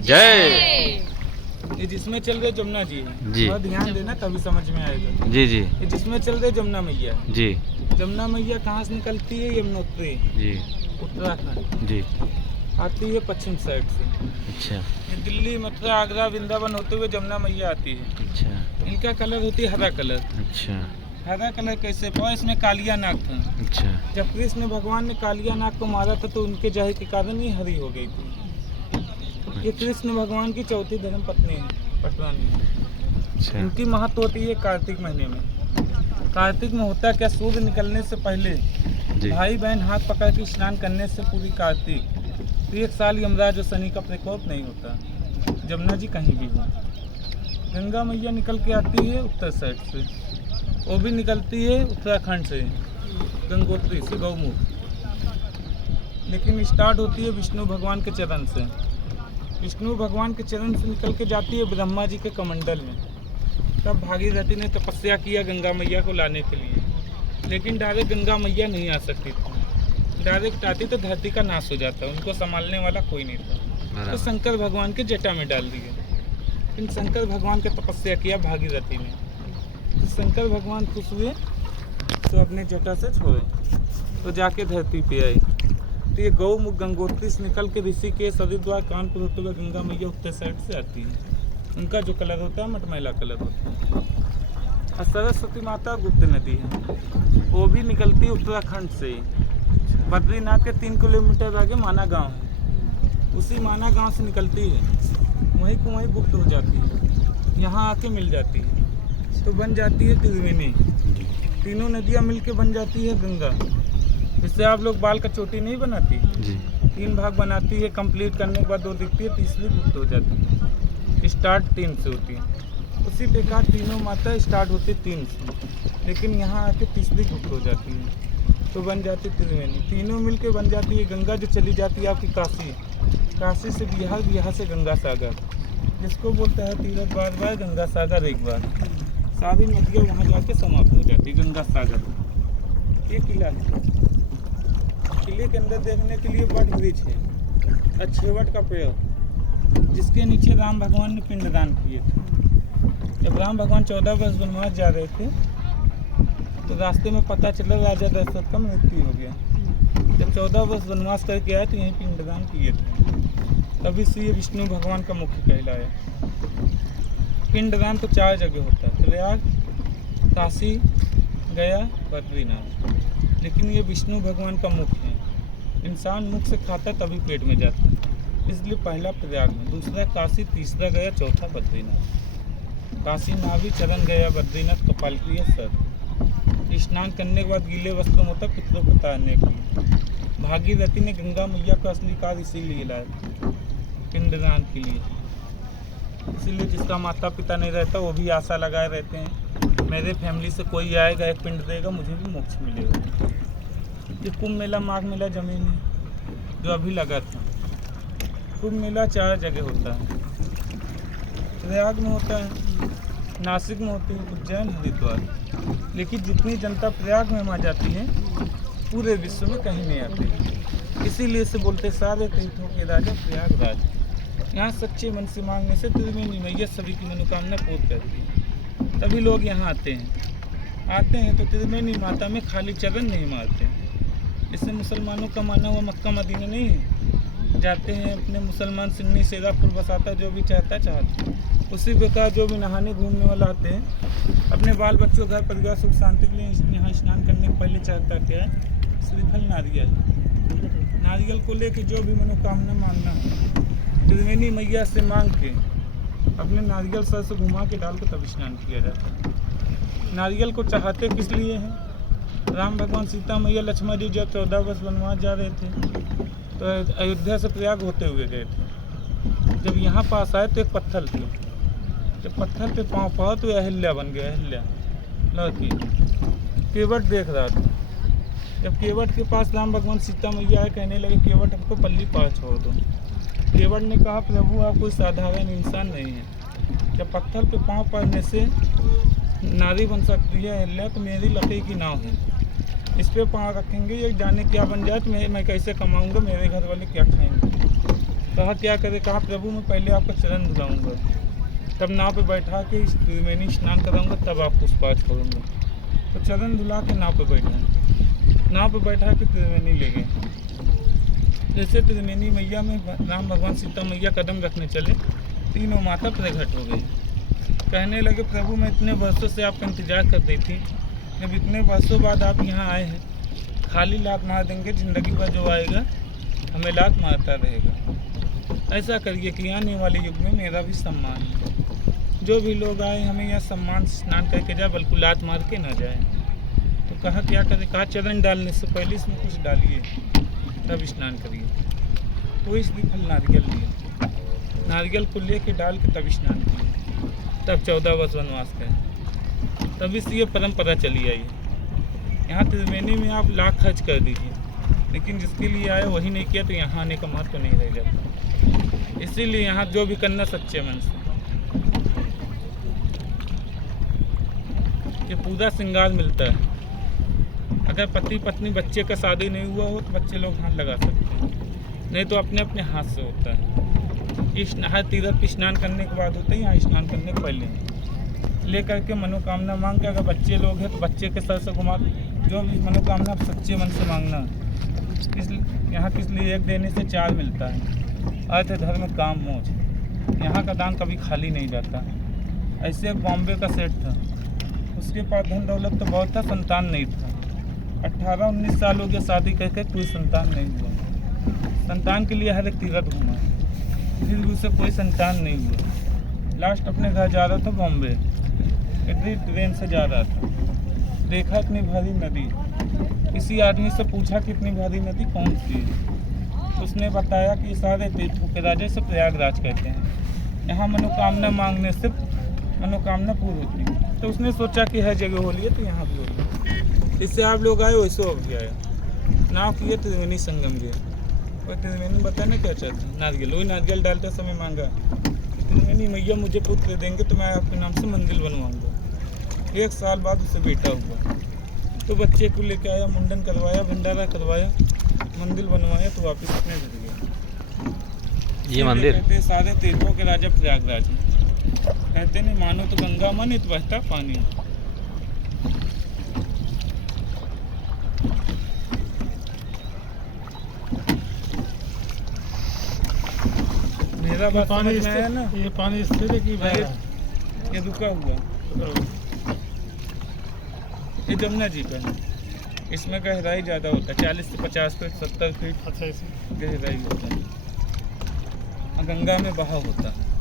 जय। ये जिसमें चल रहे जमुना जी है जी। और ध्यान देना तभी समझ में आएगा। जी जी ये जिसमें चल रहे जमुना मैया है। जी जमुना मैया कहाँ से निकलती है? यमुनोत्री, जी उत्तराखंड। जी। आती है पश्चिम साइड से। अच्छा ये दिल्ली, मथुरा, आगरा, वृंदावन होते हुए जमुना मैया आती है। अच्छा इनका कलर होती है हरा कलर। अच्छा हरा कलर कैसे पाओ? इसमें कालिया नाग था। अच्छा जब कृष्ण भगवान ने कालिया नाग को मारा था तो उनके जहर के कारण ये हरी हो गई थी। ये कृष्ण भगवान की चौथी धर्म पत्नी है, पटरानी। अच्छा इनकी महत्व होती है कार्तिक महीने में। कार्तिक में होता क्या, सूर्य निकलने से पहले जी भाई बहन हाथ पकड़ के स्नान करने से पूरी कार्तिक तो एक साल यमराज और शनि का प्रकोप नहीं होता। जमुना जी कहीं भी हो। गंगा मैया निकल के आती है उत्तर साइड से, वो भी निकलती है उत्तराखंड से, गंगोत्री से, गौमुख। लेकिन स्टार्ट होती है विष्णु भगवान के चरण से। विष्णु भगवान के चरण से निकल के जाती है ब्रह्मा जी के कमंडल में। तब भागीरथी ने तपस्या किया गंगा मैया को लाने के लिए, लेकिन डायरेक्ट गंगा मैया नहीं आ सकती थी। डायरेक्ट आती तो धरती का नाश हो जाता, उनको संभालने वाला कोई नहीं था। तो शंकर भगवान के जटा में डाल दिए। लेकिन शंकर भगवान की तपस्या किया भागीरथी ने, तो शंकर भगवान खुश हुए तो अपने जटा से छोड़े तो जाके धरती पे आई। तो ये गौमुख गंगोत्री से निकल के ऋषिकेश, हरिद्वार, कानपुर होते हुए गंगा मैया उत्तर साइड से आती है। उनका जो कलर होता है मटमैला कलर होता है। और सरस्वती माता गुप्त नदी है, वो भी निकलती है उत्तराखंड से। बद्रीनाथ के 3 किलोमीटर आगे माना गांव है, उसी माना गांव से निकलती है, वहीं को वहीं गुप्त हो जाती है, यहाँ आके मिल जाती है तो बन जाती है त्रिवेणी। तीनों नदियाँ मिलके बन जाती है गंगा। इससे आप लोग बाल का चोटी नहीं बनाती जी 3 भाग बनाती है, कंप्लीट करने के बाद 2 दिखती है, तीसरी गुप्त हो जाती है। स्टार्ट 3 से होती है। उसी प्रकार तीनों माता स्टार्ट होती 3 से, लेकिन यहाँ आके तीसरी गुप्त हो जाती है तो बन जाती त्रिवेणी। तीनों मिलके बन जाती है गंगा, जो चली जाती है आपकी काशी। काशी से बिहार, बिहार से गंगा सागर, जिसको बोलते हैं तीरथ बार बार, गंगा सागर एक बार। सारी नदियाँ वहाँ जाके समाप्त हो जाती है गंगा सागर। ये किला है, किले के अंदर देखने के लिए बट ब्रिज है, अच्छेवट का पेड़, जिसके नीचे राम भगवान ने पिंडदान किए थे। जब राम भगवान 14 वर्ष वनवास जा रहे थे तो रास्ते में पता चला राजा दशरथ का मृत्यु हो गया। जब 14 वर्ष वनवास करके आए तो यहीं पिंडदान किए थे, तभी से ये विष्णु भगवान का मुख्य कहलाया। पिंडदान तो 4 जगह होता है, प्रयाग, काशी, गया, बद्रीनाथ, लेकिन ये विष्णु भगवान का मुख है। इंसान मुख से खाता तभी पेट में जाता है, इसलिए पहला प्रयाग में, दूसरा काशी, तीसरा गया, चौथा बद्रीनाथ। काशी नाभि, चरण गया, बद्रीनाथ कपाल क्रिया सर। स्नान करने के बाद गीले वस्त्रों में होता पितरों को तारने के लिए। भागीरथी ने गंगा मैया का असली कार्य इसीलिए लाया, पिंडदान के लिए। इसीलिए जिसका माता पिता नहीं रहता वो भी आशा लगाए रहते हैं, मेरे फैमिली से कोई आएगा, एक पिंड देगा, मुझे भी मोक्ष मिलेगा। ये कुंभ मेला, माघ मेला जमीन है जो अभी लगा था। कुंभ मेला 4 जगह होता है, प्रयाग में होता है, नासिक में होती है, उज्जैन, हरिद्वार। लेकिन जितनी जनता प्रयाग में वहाँ जाती है पूरे विश्व में कहीं नहीं आती। इसीलिए से बोलते सारे तीर्थों के राजा प्रयागराज। यहाँ सच्चे मन से मांगने से त्रिवेणी मैया सभी की मनोकामना पूर्ण करती है, तभी लोग यहाँ आते हैं तो त्रिवेणी माता में खाली चरण नहीं मारते। इससे मुसलमानों का माना हुआ मक्का मदीना नहीं है, जाते हैं अपने मुसलमान सुन्नी सेरापुर बसाता, जो भी चाहता उसी प्रकार जो भी नहाने घूमने वाला आते हैं अपने बाल बच्चों, घर परिवार, सुख शांति के लिए यहाँ स्नान करने के पहले चाहता क्या है? श्रीफल, नारियल को लेके जो भी मनोकामना मांगना हो त्रिवेणी मैया से मांग के अपने नारियल सर से घुमा के डाल के तब स्नान किया जाता है। नारियल को चाहते किस लिए हैं? राम भगवान, सीता मैया, लक्ष्मण जी जब 14 वर्ष वनवास जा रहे थे तो अयोध्या से प्रयाग होते हुए गए थे। जब यहाँ पास आए तो एक पत्थर थी, जब पत्थर पे पाँव पड़ा तो अहिल्या बन गया। अहिल्या लड़की केवट देख रहा था। जब केवट के पास राम भगवान, सीता मैया आए, कहने लगे केवट हमको पल्ली पार छोड़ दो। केवट ने कहा प्रभु आप कोई साधारण इंसान नहीं है, जब पत्थर पे पाँव पड़ने से नारी बन सकती है अहिल्या तो मेरी लकड़ी की नाव है, इस पे पाँव रखेंगे, ये जाने क्या बन जाए तो मैं कैसे कमाऊँगा, मेरे घर वाले क्या खाएंगे। कहा क्या करे, कहा प्रभु मैं पहले आपका चरण धुलाऊँगा, तब नाव पे बैठा के त्रिवेणी स्नान कराऊँगा, तब आपको उस पार छोड़ूँगा। तो चरण धुला के नाव पे बैठा, नाव पे बैठा के त्रिवेणी ले गए। जैसे त्रिवेणी मैया में राम भगवान सीता मैया कदम रखने चले, तीनों माता प्रकट हो गई। कहने लगे प्रभु मैं इतने वर्षों से आपका इंतजार कर रही थी, जब इतने वर्षों बाद आप यहाँ आए हैं, खाली लात मार देंगे, ज़िंदगी भर जो आएगा हमें लात मारता रहेगा। ऐसा करिए कि आने वाले युग में मेरा भी सम्मान है, जो भी लोग आए हमें यह सम्मान स्नान करके जाए, बल्कि लात मार के ना जाए। तो कहा क्या करें, कहा चरण डालने से पहले इसमें कुछ डालिए तब स्नान करिए। तो इसलिए फल नारियल लिया, नारियल को लेके डाल के तब स्नान किए, तब 14 वर्ष वनवास गए। तभी से ये परंपरा चली आई है। यहाँ त्रिवेणी में आप लाख खर्च कर दीजिए, लेकिन जिसके लिए आए वही नहीं किया तो यहाँ आने का महत्व तो नहीं रह जाता। इसीलिए यहाँ जो भी करना सच्चे मन से। ये पूरा श्रृंगार मिलता है। अगर पति पत्नी बच्चे का शादी नहीं हुआ हो तो बच्चे लोग हाथ लगा सकते हैं, नहीं तो अपने अपने हाथ से होता है। इस हर तीर्थ स्नान करने के बाद होता है, यहाँ स्नान करने के पहले लेकर के मनोकामना मांग के, अगर बच्चे लोग हैं तो बच्चे के सर से घुमा, जो भी मनोकामना सच्चे मन से मांगना। यहाँ किस लिए एक देने से 4 मिलता है, अर्थ धर्म काम मोक्ष। यहाँ का दान कभी खाली नहीं जाता। ऐसे एक बॉम्बे का सेठ था, उसके पास धन दौलत तो बहुत था, संतान नहीं था। 18-19 साल हो गया शादी करके, कोई संतान नहीं हुआ। संतान के लिए हर एक तीर्थ घूमा, फिर भी उसे कोई संतान नहीं हुआ। लास्ट अपने घर जा रहा था बॉम्बे, इतनी ट्रेन से जा रहा था, देखा इतनी भारी नदी। किसी आदमी से पूछा कि इतनी भारी नदी कौन सी है, उसने बताया कि सारे तीर्थों के राजा से प्रयागराज कहते हैं। यहाँ मनोकामना मांगने से मनोकामना पूरी होती है। तो उसने सोचा कि हर जगह हो लिया तो यहाँ भी हो लिया। इससे आप लोग आए वैसे हो भी आया। नाव किए त्रिवेणी संगम गए, और त्रिवेणी बताने क्या चाहते हैं, नारियल। वही नारियल डालते समय मांगा त्रिवेणी मैया मुझे पुत्र देंगे तो मैं आपके नाम से मंदिर बनवाऊंगा। 1 साल बाद उसे बेटा हुआ, तो बच्चे को लेकर आया, मुंडन करवाया, भंडारा करवाया, मंदिर बनवाया, तो वापस अपने घर गया। ये मंदिर कहते सारे तीर्थों के राजा प्रयागराज में। कहते नहीं मानो तो गंगा मन इत बहता पानी। मेरा बात समझ में आया ना? ये पानी स्थिर है कि बह रहा है? ये रुका हुआ, ये जमुना जी का है। इसमें गहराई ज़्यादा होता है, 40 से 50 फीट 70 फीट अच्छा, इसे गहराई होता है। गंगा में बहाव होता है।